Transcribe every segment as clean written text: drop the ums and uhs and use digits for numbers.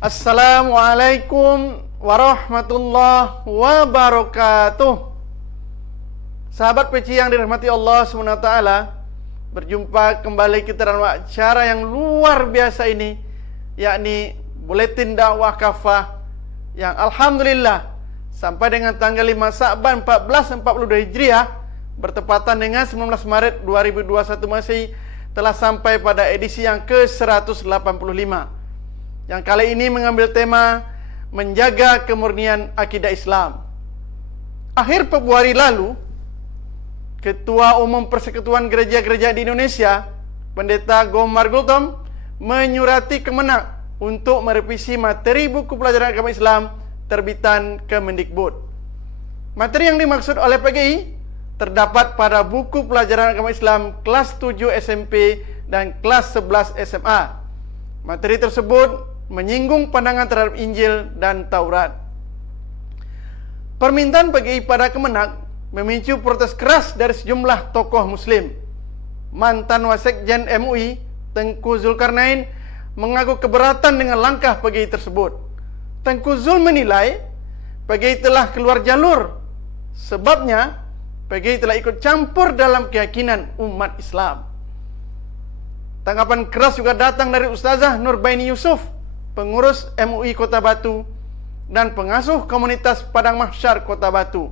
Assalamualaikum warahmatullahi wabarakatuh. Sahabat PC yang dirahmati Allah SWT, berjumpa kembali kita dalam acara yang luar biasa ini, yakni Buletin Dakwah Kafah, yang alhamdulillah sampai dengan tanggal 5 Sa'ban 1442 Hijriah bertepatan dengan 19 Maret 2021 Masehi telah sampai pada edisi yang ke-185, yang kali ini mengambil tema menjaga kemurnian akidah Islam. Akhir Februari lalu, Ketua Umum Persekutuan Gereja-Gereja di Indonesia, Pendeta Gomar Gultom, menyurati Kemenak untuk merevisi materi buku pelajaran agama Islam terbitan Kemendikbud. Materi yang dimaksud oleh PGI terdapat pada buku pelajaran agama Islam kelas 7 SMP dan kelas 11 SMA. Materi tersebut menyinggung pandangan terhadap Injil dan Taurat. Permintaan PGI pada Kemenak memicu protes keras dari sejumlah tokoh Muslim. Mantan Wasekjen MUI, Tengku Zulkarnain, mengaku keberatan dengan langkah PGI tersebut. Tengku Zul menilai PGI telah keluar jalur, sebabnya PGI telah ikut campur dalam keyakinan umat Islam. Tanggapan keras juga datang dari Ustazah Nurbaini Yusuf, pengurus MUI Kota Batu dan pengasuh komunitas Padang Mahsyar Kota Batu.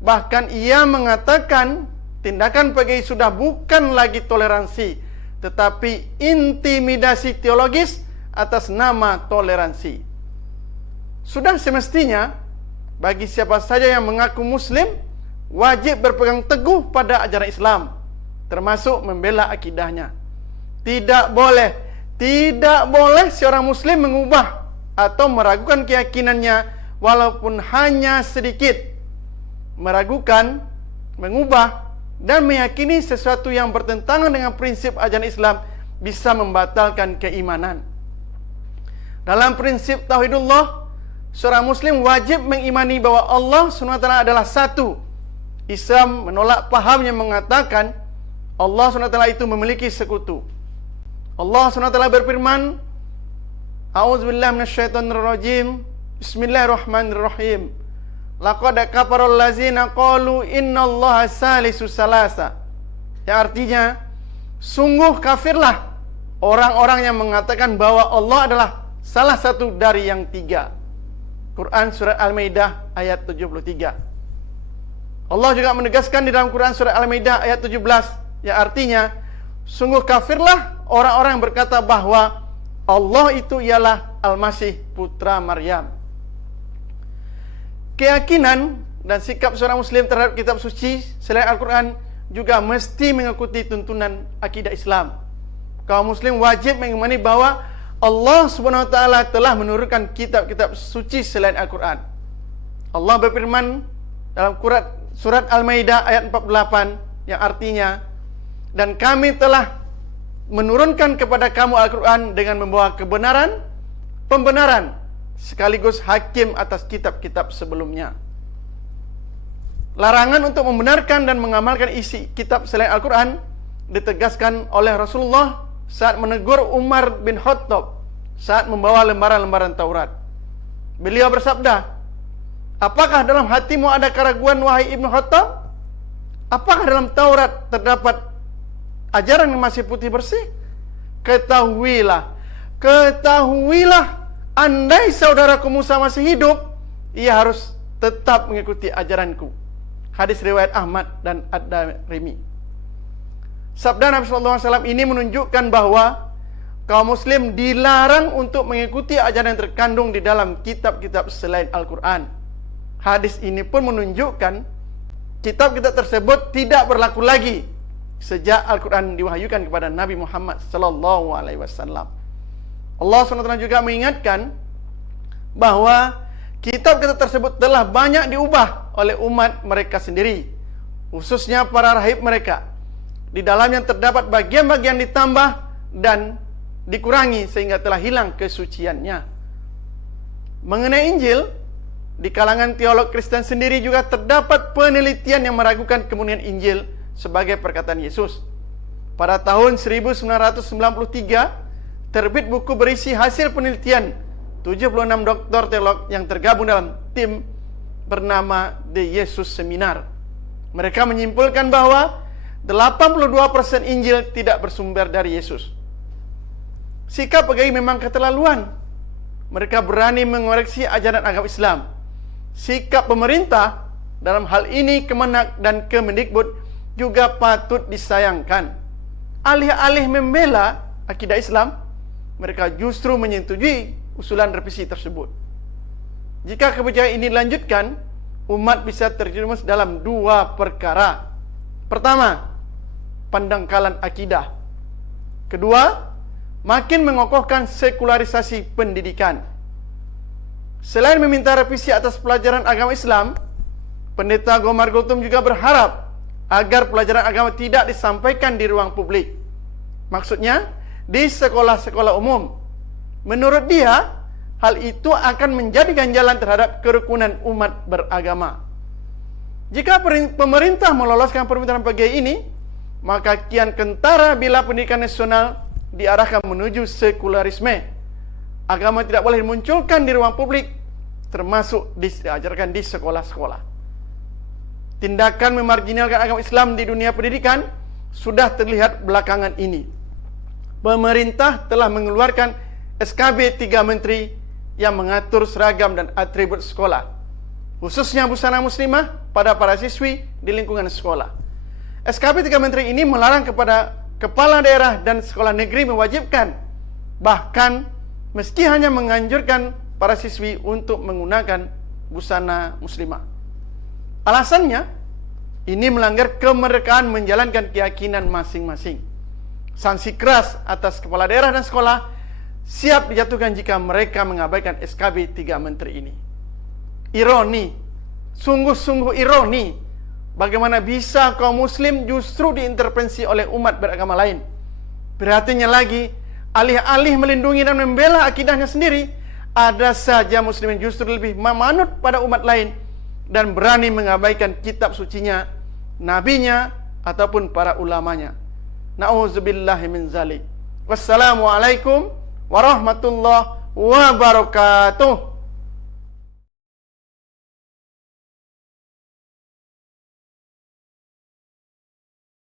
Bahkan ia mengatakan tindakan PGI sudah bukan lagi toleransi, tetapi intimidasi teologis atas nama toleransi. Sudah semestinya bagi siapa saja yang mengaku Muslim wajib berpegang teguh pada ajaran Islam, termasuk membela akidahnya. Tidak boleh seorang Muslim mengubah atau meragukan keyakinannya walaupun hanya sedikit. Meragukan, mengubah, dan meyakini sesuatu yang bertentangan dengan prinsip ajaran Islam bisa membatalkan keimanan. Dalam prinsip Tauhidullah, seorang Muslim wajib mengimani bahwa Allah SWT adalah satu. Islam menolak paham yang mengatakan Allah SWT itu memiliki sekutu. Allah SWT berfirman, A'udzubillahi minasyaitonirrajim, Bismillahirrahmanirrahim. Laqad kafarul ladzina qalu innallaha salisu salasa. Yang artinya, sungguh kafirlah orang-orang yang mengatakan bahwa Allah adalah salah satu dari yang tiga. Quran Surat Al-Maidah ayat 73. Allah juga menegaskan di dalam Quran Surat Al-Maidah ayat 17, yang artinya, sungguh kafirlah orang-orang yang berkata bahwa Allah itu ialah Al-Masih putra Maryam. Keyakinan dan sikap seorang Muslim terhadap kitab suci selain Al-Quran juga mesti mengikuti tuntunan akidah Islam. Kaum Muslim wajib mengimani bahwa Allah SWT telah menurunkan kitab-kitab suci selain Al-Quran. Allah berfirman dalam Surat Al-Maidah ayat 48, yang artinya, dan kami telah menurunkan kepada kamu Al-Quran dengan membawa kebenaran, pembenaran, sekaligus hakim atas kitab-kitab sebelumnya. Larangan untuk membenarkan dan mengamalkan isi kitab selain Al-Quran ditegaskan oleh Rasulullah saat menegur Umar bin Khattab saat membawa lembaran-lembaran Taurat. Beliau bersabda, apakah dalam hatimu ada keraguan, wahai Ibnu Khattab? Apakah dalam Taurat terdapat ajaran yang masih putih bersih? Ketahuilah, andai saudaraku Musa masih hidup, ia harus tetap mengikuti ajaranku. Hadis riwayat Ahmad dan Ad-Darimi. Sabda Nabi SAW ini menunjukkan bahwa kaum Muslim dilarang untuk mengikuti ajaran yang terkandung di dalam kitab-kitab selain Al-Quran. Hadis ini pun menunjukkan kitab-kitab tersebut tidak berlaku lagi sejak Al-Quran diwahyukan kepada Nabi Muhammad SAW. Allah SWT juga mengingatkan bahwa kitab-kitab tersebut telah banyak diubah oleh umat mereka sendiri, khususnya para rahib mereka. Di dalamnya terdapat bagian-bagian ditambah dan dikurangi sehingga telah hilang kesuciannya. Mengenai Injil, di kalangan teolog Kristen sendiri juga terdapat penelitian yang meragukan kemurnian Injil sebagai perkataan Yesus. Pada tahun 1993, terbit buku berisi hasil penelitian 76 doktor teolog yang tergabung dalam tim bernama The Yesus Seminar. Mereka menyimpulkan bahwa 82% Injil tidak bersumber dari Yesus. Sikap PGI memang keterlaluan. Mereka berani mengoreksi ajaran agama Islam. Sikap pemerintah dalam hal ini Kemenak dan Kemendikbud juga patut disayangkan. Alih-alih membela akidah Islam, mereka justru menyetujui usulan revisi tersebut. Jika kebijakan ini dilanjutkan, umat bisa terjerumus dalam dua perkara. Pertama, pendangkalan akidah. Kedua, makin mengokohkan sekularisasi pendidikan. Selain meminta revisi atas pelajaran agama Islam, Pendeta Gomar Gultom juga berharap agar pelajaran agama tidak disampaikan di ruang publik. Maksudnya, di sekolah-sekolah umum. Menurut dia, hal itu akan menjadi ganjalan terhadap kerukunan umat beragama. Jika pemerintah meloloskan permintaan PGI ini, maka kian kentara bila pendidikan nasional diarahkan menuju sekularisme. Agama tidak boleh dimunculkan di ruang publik, termasuk diajarkan di sekolah-sekolah. Tindakan memarginalkan agama Islam di dunia pendidikan sudah terlihat belakangan ini. Pemerintah telah mengeluarkan SKB 3 Menteri yang mengatur seragam dan atribut sekolah, khususnya busana muslimah pada para siswi di lingkungan sekolah. SKB 3 Menteri ini melarang kepada kepala daerah dan sekolah negeri mewajibkan, bahkan meski hanya menganjurkan para siswi untuk menggunakan busana muslimah. Alasannya, ini melanggar kemerdekaan menjalankan keyakinan masing-masing. Sanksi keras atas kepala daerah dan sekolah siap dijatuhkan jika mereka mengabaikan SKB 3 Menteri ini. Ironi, sungguh-sungguh ironi, bagaimana bisa kaum muslim justru diintervensi oleh umat beragama lain. Perhatiannya lagi, alih-alih melindungi dan membela akidahnya sendiri, ada saja muslim yang justru lebih memanut pada umat lain dan berani mengabaikan kitab sucinya, nabinya, ataupun para ulamanya. Na'udzubillahi min zalik. Wassalamualaikum warahmatullahi wabarakatuh.